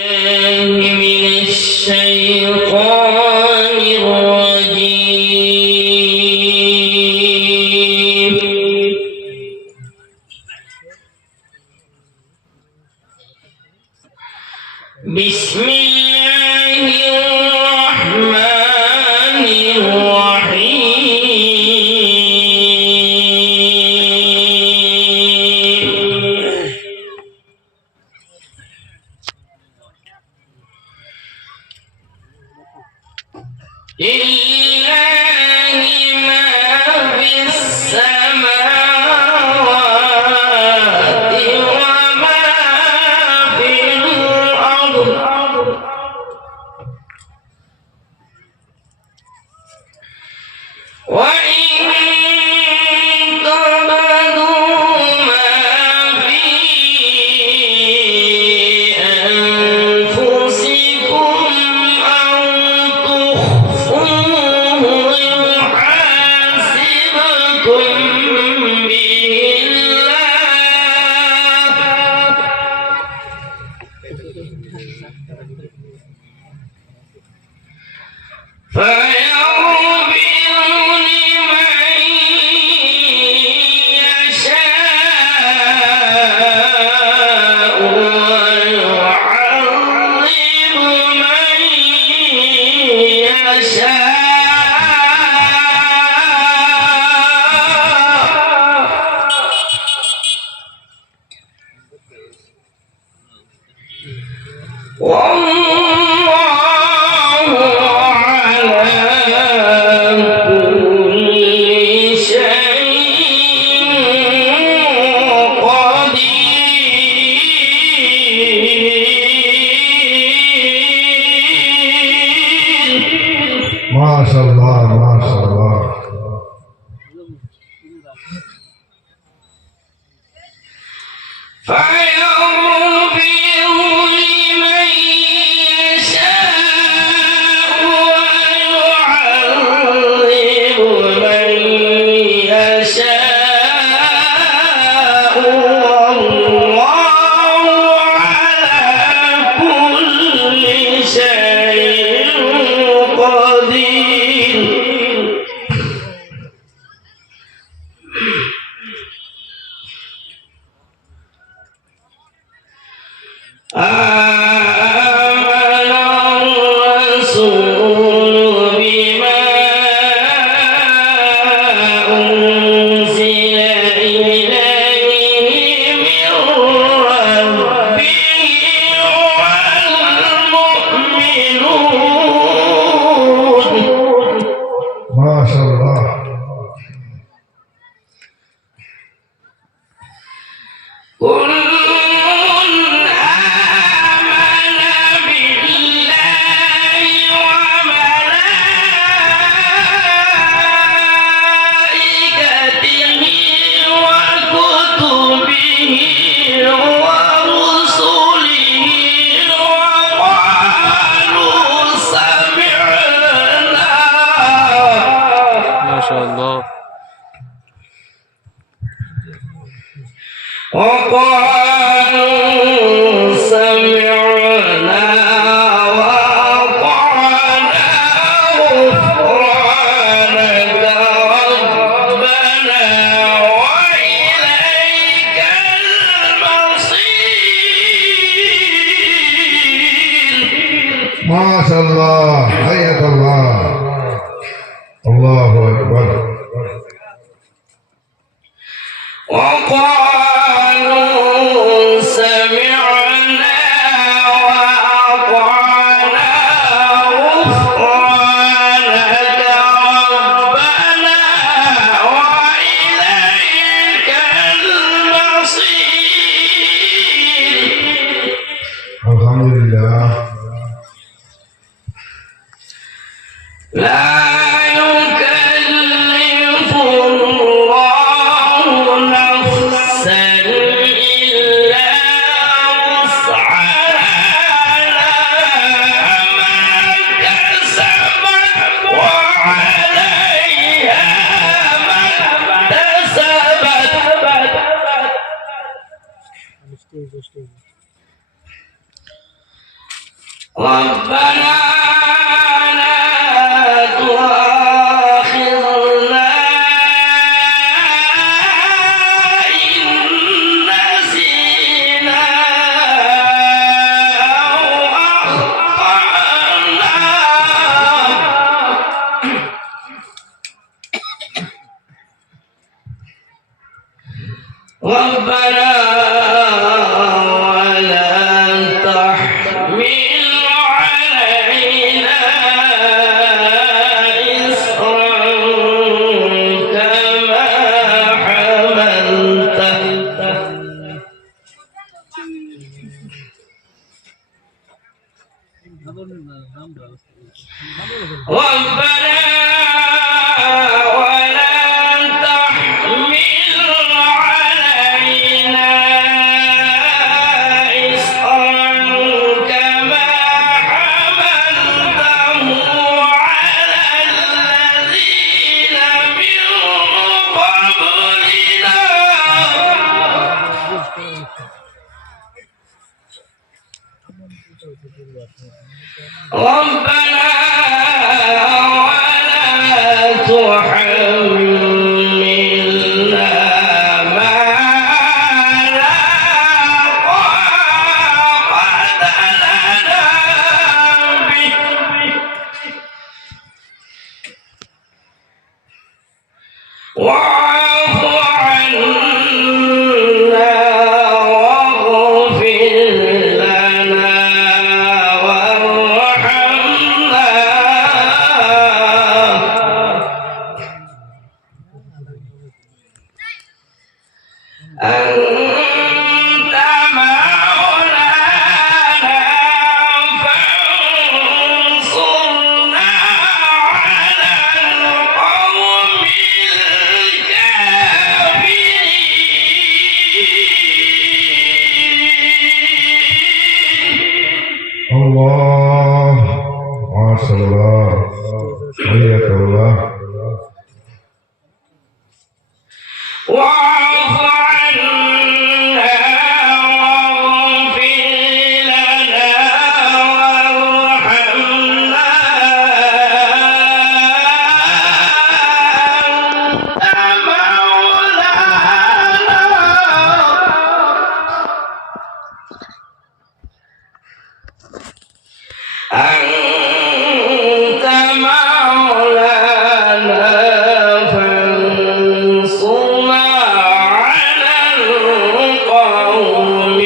من الشيطان الرجيم. بسم الله الرحمن الرحيم. لله ما في السماوات وما في الأرض وإن تبدوا ما في أنفسكم أو تخفوه يحاسبكم به الله ما شاء الله ما شاء الله. آمن الرسول بما أنزل إليه من ربه والمؤمنون. ما شاء الله. وقالوا سمعنا وأطعنا غفرانك ربنا وإليك المصير. ما شاء الله. حياك الله. الله أكبر. وقالوا سمعنا وأطعنا غفرانك ربنا وإليك المصير. الحمد لله. لا يكلف الله نفسا ربنا لا تؤاخذنا إن نسينا أو أخطأنا ربنا ولا تحمل علينا إصرا كما حملته ربنا ولا تحمل علينا إصرا كما حملته على الذين من قبلنا ربنا ولا تحملنا ما لا طاقة لنا به واعف عنا واغفر لنا وارحمنا أنت مولانا فانصرنا على القوم الكافرين الله ما شاء الله حياك الله واعف عنا واغفر لنا وارحمنا أنت مولانا أنت مولانا فانصرنا على القوم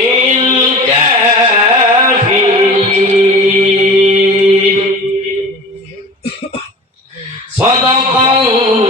الكافرين صدق الله